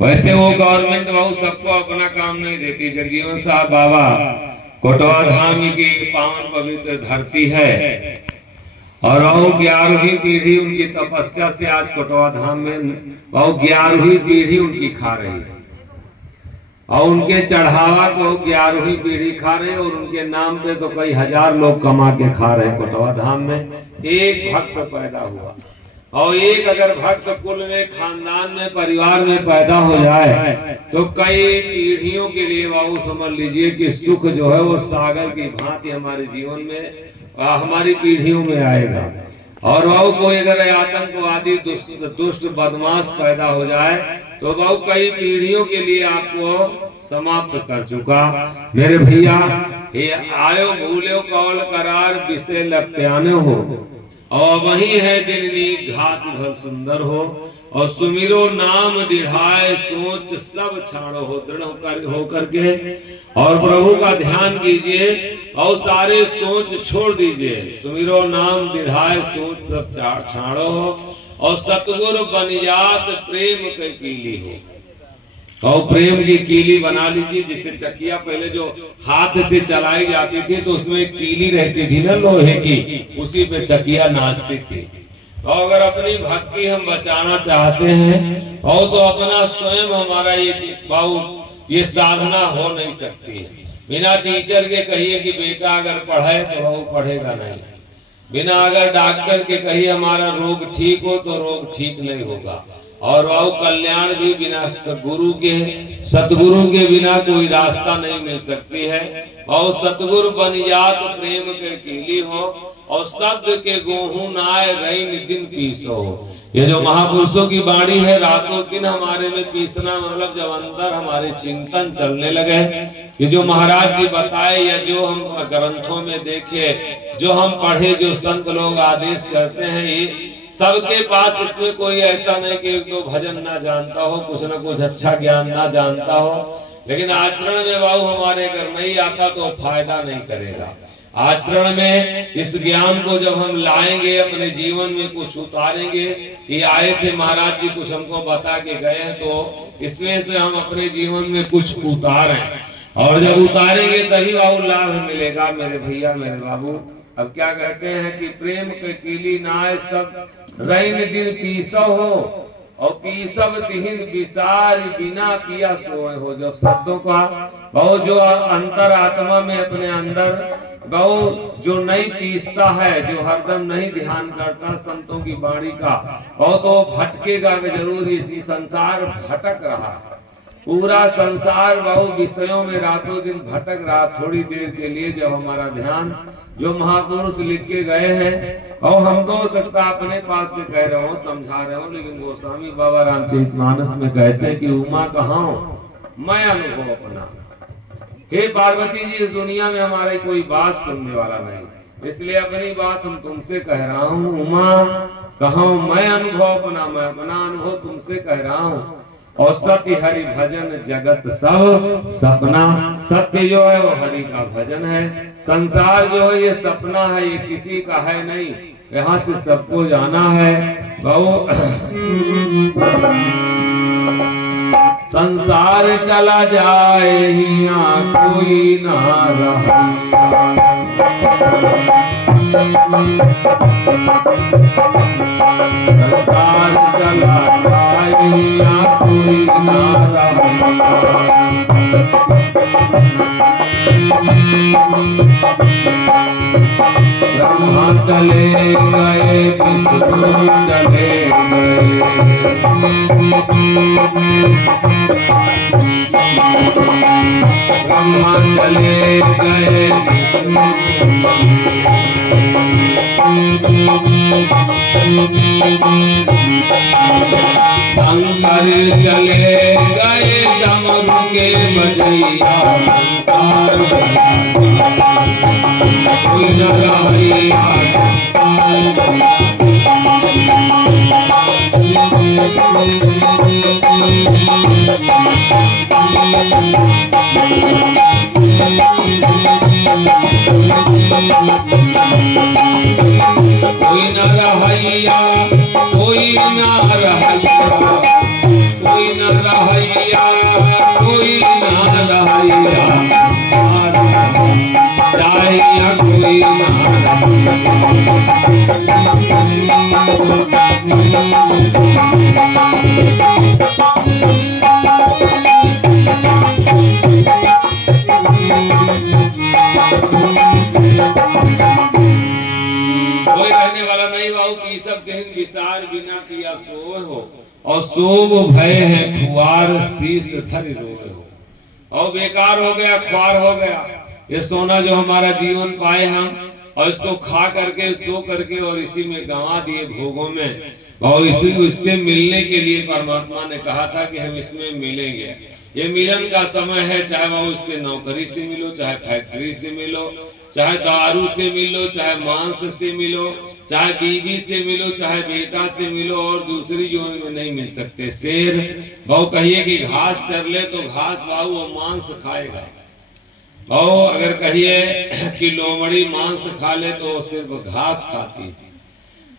वैसे वो गवर्नमेंट बाबू सबको अपना काम नहीं देती। जगजीवन साहब बाबा कोटवा धाम की पावन पवित्र धरती है और वो 11वीं पीढ़ी उनकी तपस्या से आज कोटवा धाम में वो 11वीं पीढ़ी उनकी खा रही है और उनके चढ़ावा को 11वीं पीढ़ी खा रहे और उनके नाम पे तो कई हजार लोग कमा के खा रहे। कोटवा धाम में एक भक्त पैदा हुआ और एक अगर भक्त कुल में खानदान में परिवार में पैदा हो जाए तो कई पीढ़ियों के लिए बाबू समझ लीजिए कि सुख जो है वो सागर की भांति हमारे जीवन में हमारी पीढ़ियों में आएगा। और बाबू कोई अगर आतंकवादी दुष्ट बदमाश पैदा हो जाए तो बाबू कई पीढ़ियों के लिए आपको समाप्त कर चुका। मेरे भैया ये आयो भूलो कौल करार विषय लप्याने हो और वही है दिल्ली घाट भर सुंदर हो और सुमिरो नाम दिढ़ाए सोच सब छाड़ो हो दृढ़ हो करके और प्रभु का ध्यान कीजिए और सारे सोच छोड़ दीजिए। सुमिरो नाम दिढ़ाए सोच सब छाड़ो हो और सतगुर बनियात प्रेम के कीली हो और प्रेम की कीली बना लीजिए। जिससे चकिया पहले जो हाथ से चलाई जाती थी तो उसमें एक कीली रहती थी ना लोहे की, उसी पे चकिया नाचती थी। और अगर अपनी भक्ति हम बचाना चाहते हैं और तो अपना स्वयं हमारा ये साधना हो नहीं सकती है। बिना टीचर के कहिए कि बेटा अगर पढ़े तो वो पढ़ेगा नहीं, बिना अगर डॉक्टर के कहिए हमारा रोग ठीक हो तो रोग ठीक नहीं होगा। और वो कल्याण भी बिना सतगुरु के बिना कोई रास्ता नहीं मिल सकती है। और सतगुरु बनियात प्रेम के कीली हो और शब्द के गोहू नाय रैन दिन पीसो। ये जो महापुरुषों की वाणी है रातों दिन हमारे में पीसना, मतलब जब अंदर हमारे चिंतन चलने लगे ये जो महाराज जी बताए या जो हम ग्रंथों में देखे, जो हम पढ़े, जो संत लोग आदेश करते हैं, ये सबके पास इसमें कोई ऐसा नहीं कि एक दो भजन ना जानता हो, कुछ ना कुछ अच्छा ज्ञान ना जानता हो, लेकिन आचरण में बाबू हमारे अगर नहीं आता तो फायदा नहीं करेगा। आचरण में इस ज्ञान को जब हम लाएंगे अपने जीवन में कुछ उतारेंगे कि आए थे महाराज जी कुछ हमको बता के गए हैं तो इसमें से हम अपने जीवन में कुछ उतारें और जब उतारेंगे तभी बाबू लाभ मिलेगा। मेरे भैया मेरे बाबू अब क्या कहते हैं कि प्रेम के कीली नाय सब रैन दिन पीसो हो और पीसब तिहिन विसार बिना पिया सोए हो। जब शब्दों का बहुत जो अंतर आत्मा में अपने अंदर बहुत जो नहीं पीसता है, जो हरदम नहीं ध्यान करता संतों की वाणी का, बहुत तो भटकेगा जरूर। ये संसार भटक रहा है पूरा संसार बहु विषयों में रातों दिन भटक रहा। थोड़ी देर के लिए जब हमारा ध्यान जो महापुरुष लिख के गए हैं, और हम तो हो सकता अपने पास से कह रहे हो, समझा रहे हो, लेकिन गोस्वामी बाबा रामचरितमानस में कहते हैं कि उमा कहाँ मैं अनुभव अपना। हे पार्वती जी, इस दुनिया में हमारी कोई बात सुनने वाला नहीं, इसलिए अपनी बात हम तुमसे कह रहा हूँ। उमा कहाँ मैं अनुभव अपना, मैं अपना अनुभव तुमसे कह रहा हूँ। और सत्य हरि भजन जगत सब सपना। सत्य जो है वो हरि का भजन है। संसार जो है ये सपना है, ये किसी का है नहीं, यहाँ से सबको जाना है। बहु संसार चला जाए हिया कोई ना रहा। संसार चला जाए हिया कोई ना रहा। ब्रह्मा चले गए विष्णु चले गए। ब्रह्मा चले गए शंकर चले गए डमरू के बजैया। कोई न रहिया कोई न रहैया, कोई न रहैया, कोई न रहैया, कोई न रहैया। जाइया कोई न कोई रहने वाला नहीं बाबू की सब दिन विसार बिना पिया सोए हो। और सोब भय है खुआर शीश धर रोए हो। और बेकार हो गया, ख्वार हो गया ये सोना जो हमारा जीवन पाए हम, और इसको खा करके सो करके और इसी में गंवा दिए भोगों में। और इससे मिलने के लिए परमात्मा ने कहा था कि हम इसमें मिलेंगे। ये मिलन का समय है, चाहे वो इससे नौकरी से मिलो, चाहे फैक्ट्री से मिलो, चाहे दारू से मिलो, चाहे मांस से मिलो, चाहे बीवी से मिलो, चाहे बेटा से मिलो, और दूसरी जो नहीं मिल सकते। शेर बहु कहिए कि घास चर ले तो घास बाबू वो मांस खाएगा। बहु अगर कहिए कि लोमड़ी मांस खा ले तो सिर्फ घास खाती।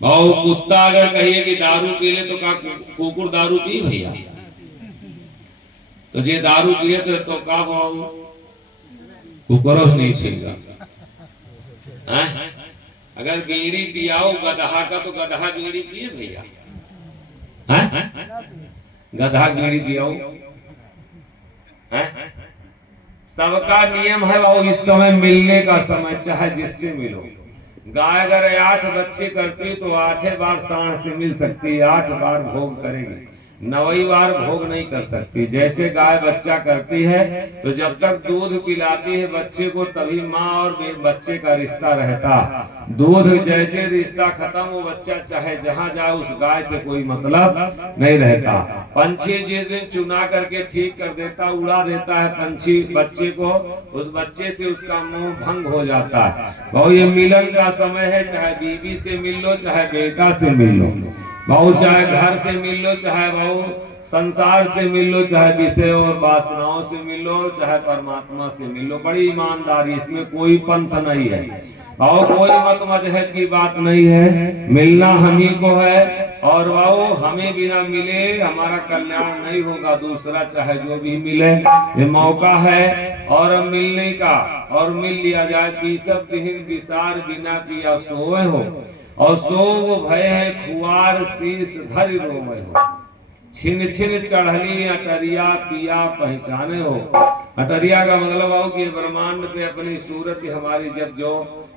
बहु कुत्ता अगर कहिए कि दारू पी ले तो का कुकुर दारू पी भैया? तो जे दारू पिए तो का बाबू कुकुर नहीं छेगा। अगर बीड़ी पियाओ गधा का तो गधा बीड़ी पिए भैया? गधा बीड़ी पियाओ? सबका नियम है वो इस समय मिलने का समय, चाहे जिससे मिलो। गाय अगर 8 बच्चे करती तो 8 बार सांड से मिल सकती, 8 बार भोग करेगी, 9वीं बार भोग नहीं कर सकती। जैसे गाय बच्चा करती है तो जब तक दूध पिलाती है बच्चे को, तभी माँ और बच्चे का रिश्ता रहता। दूध जैसे रिश्ता खत्म, वो बच्चा चाहे जहाँ जाए उस गाय से कोई मतलब नहीं रहता। पंछी जिस दिन चुना करके ठीक कर देता, उड़ा देता है पंछी बच्चे को, उस बच्चे से उसका मोह भंग हो जाता है। और ये मिलन का समय है, चाहे बीवी से मिल लो, चाहे बेटा से मिल लो, बहु चाहे घर से मिल लो, चाहे बहु संसार से मिल लो, चाहे विषय और वासनाओं से मिल लो, चाहे परमात्मा से मिल लो। बड़ी ईमानदारी, इसमें कोई पंथ नहीं है और कोई मत मजहब की बात नहीं है। मिलना हम ही को है, और वो हमें बिना मिले हमारा कल्याण नहीं होगा। दूसरा चाहे जो भी मिले, ये मौका है और मिलने का, और मिल लिया जाए। पीसब दिहिन विसार बिना पिया सोए हो, और सोव भय है खुआर शीश धर रोवे हो। छिन छिन चढ़ली अटरिया पिया पहचाने हो। अटरिया का मतलब हो कि ब्रह्मांड पे अपनी सूरत हमारी जब जो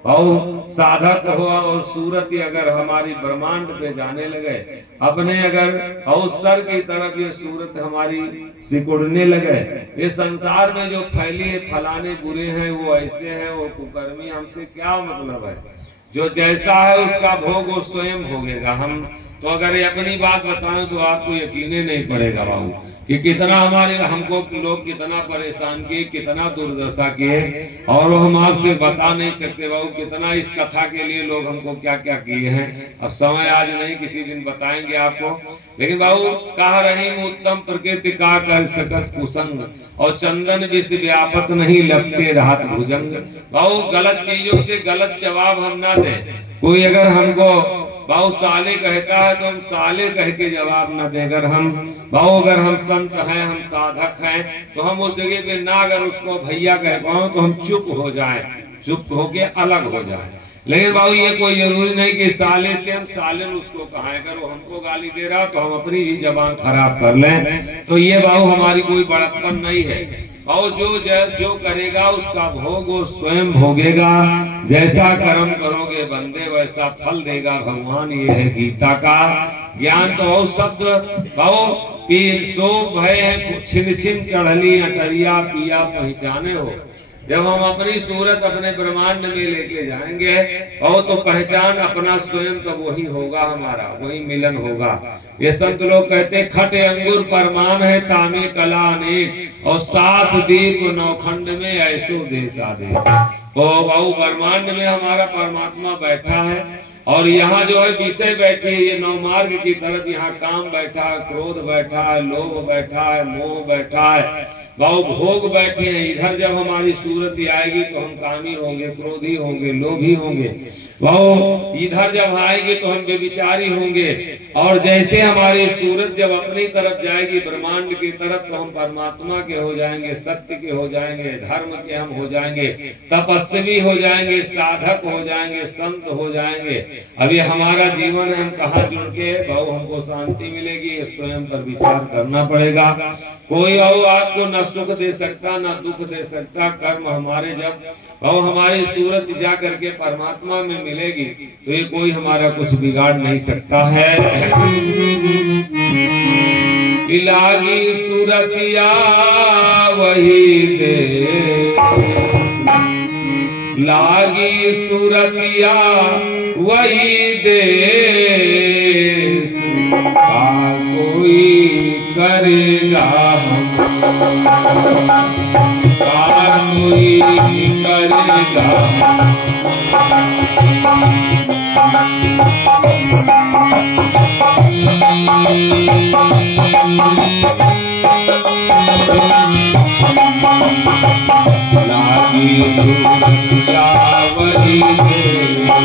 और साधक हो और सूरत ही अगर हमारी ब्रह्मांड पे जाने लगे, अपने अगर अवसर की तरफ ये सूरत हमारी सिकुड़ने लगे, ये संसार में जो फैली है फलाने बुरे हैं, वो ऐसे हैं, वो कुकर्मी, हमसे क्या मतलब है? जो जैसा है उसका भोग वो स्वयं भोगेगा। हम तो अगर ये अपनी बात बताएं तो आपको यकीन ही नहीं पड़ेगा बाबू कि कितना हमारे हमको लोग कितना परेशान किए, कितना दुर्दशा किए, और हम आपसे बता नहीं सकते बाबू कितना इस कथा के लिए लोग हमको क्या क्या किए हैं। अब समय आज नहीं, किसी दिन बताएंगे आपको। लेकिन बाबू कह रही उत्तम प्रकृति का कर सकत कुसंग, और चंदन विष व्यापत नहीं लगते रात भुजंग। बाबू गलत चीजों से गलत जवाब हम ना दें। कोई अगर हमको बाबू साले कहता है तो हम साले कह के जवाब न दे। अगर हम संत हैं, हम साधक हैं, तो हम उस जगह पे ना अगर उसको भैया कह पाओ तो हम चुप हो जाएं, चुप होके अलग हो जाएं। लेकिन बाबू ये कोई जरूरी नहीं कि साले से हम सालन उसको कहें। अगर वो हमको गाली दे रहा तो हम अपनी ही जबान खराब कर लें, तो ये बाबू हमारी कोई बड़प्पन नहीं है। और जो करेगा उसका भोग वो स्वयं भोगेगा। जैसा कर्म करोगे बंदे वैसा फल देगा भगवान, ये है गीता का ज्ञान। तो और शब्द भाव पीर सो भय है छिन छिन चढ़ली अटरिया पिया पहचाने हो। जब हम अपनी सूरत अपने ब्रह्मांड में लेके जाएंगे और तो पहचान अपना स्वयं तो वही होगा, हमारा वही मिलन होगा। ये संत लोग कहते खटे अंगूर परमान है तामे कला अनेक, और सात दीप नौखंड में ऐसो देशा देश। तो बहु ब्रह्मांड में हमारा परमात्मा बैठा है, और यहाँ जो है विषय बैठी है, ये नौ मार्ग की तरफ यहाँ काम बैठा है, क्रोध बैठा है, लोभ बैठा है, मोह बैठा है, बहु भोग बैठे हैं। इधर जब हमारी सूरत आएगी तो हम कामी होंगे, क्रोधी होंगे, लोभी होंगे। बहु इधर जब आएगी तो हम बेविचारी होंगे। और जैसे हमारी सूरत जब अपनी तरफ जाएगी ब्रह्मांड की तरफ, तो हम परमात्मा के हो जाएंगे, सत्य के हो जाएंगे, धर्म के हम हो जाएंगे, तपस्वी हो जाएंगे, साधक हो जाएंगे, संत हो जाएंगे। अभी हमारा जीवन है, हम कहाँ जुड़ के बहु हमको शांति मिलेगी, स्वयं पर विचार करना पड़ेगा। कोई और आपको न सुख दे सकता न दुख दे सकता। कर्म हमारे जब और हमारी सूरत जा करके परमात्मा में मिलेगी तो ये कोई हमारा कुछ बिगाड़ नहीं सकता है। लागी सूरतिया वही देश, लागी सूरतिया वही देश, कोई करेगा कोई करेगा। लागी सूरतिया वही देश,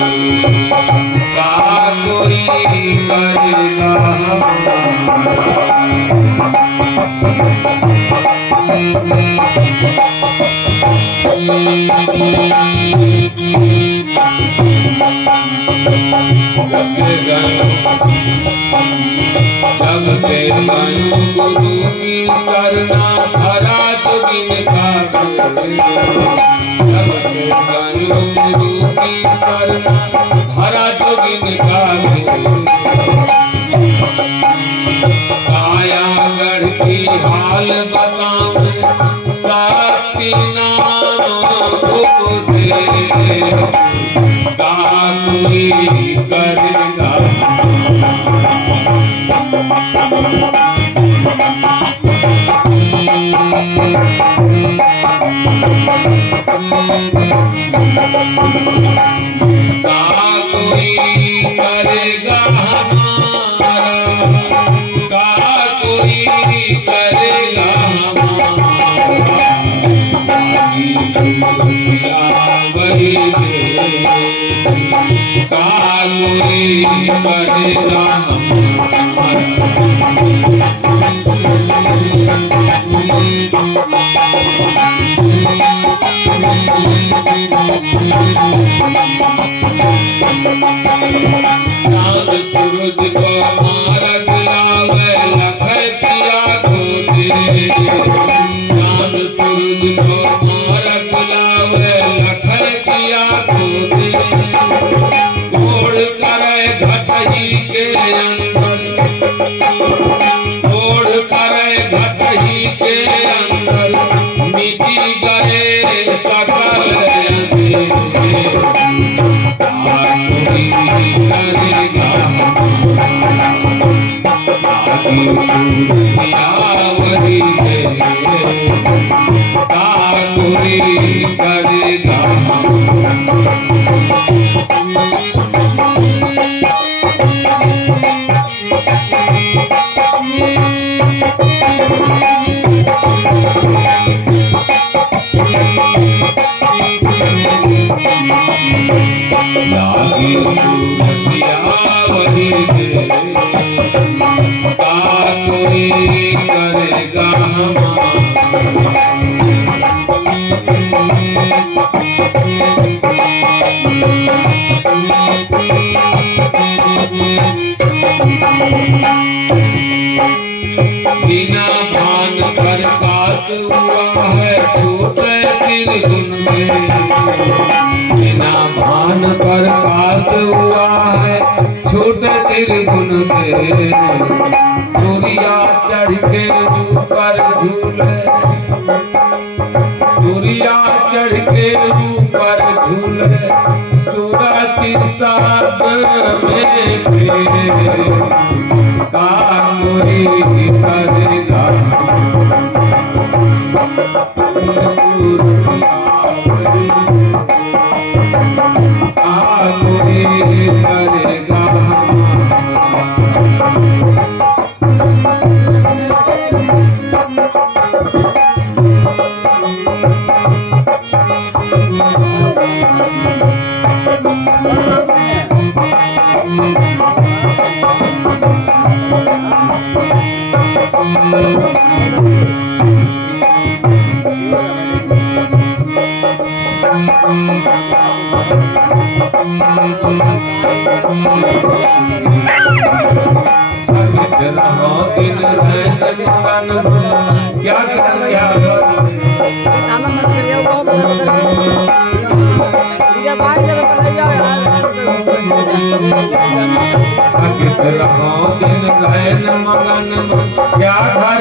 कोई करेगा। जब से गयो गुरु की शरणा धरा जोगिन का, जब से गयो गुरु की शरणा धरा जोगिन का। कायागढ़ की हाल बताऊं साथी नाम उपदेश, कोई करेगा। कोई करेगा हमारा, कोई करेगा हमारा। वही कोई करेगा चांद सूरज को मारक लावे लखै पिया को दे, चांद सूरज को मारक लावे लखै पिया को दे। ओढ़ कर घटही के अंदर मिटी गए सकल अंधेरे। कोई करेगा आगे सूर्या वही कोई करेगा। लागी सूरतिया वही का कोई करेगा हमारा। बिना भान प्रकाश हुआ है छोटे त्रिगुण में। बिना भान प्रकाश हुआ है छोटे त्रिगुण में। चोरिया चढ़ के ऊपर झूले, चोरिया चढ़ के ऊपर झूले सूरत साथ में फेरे। का कोई करेगा कोई करेगा। क्या क्या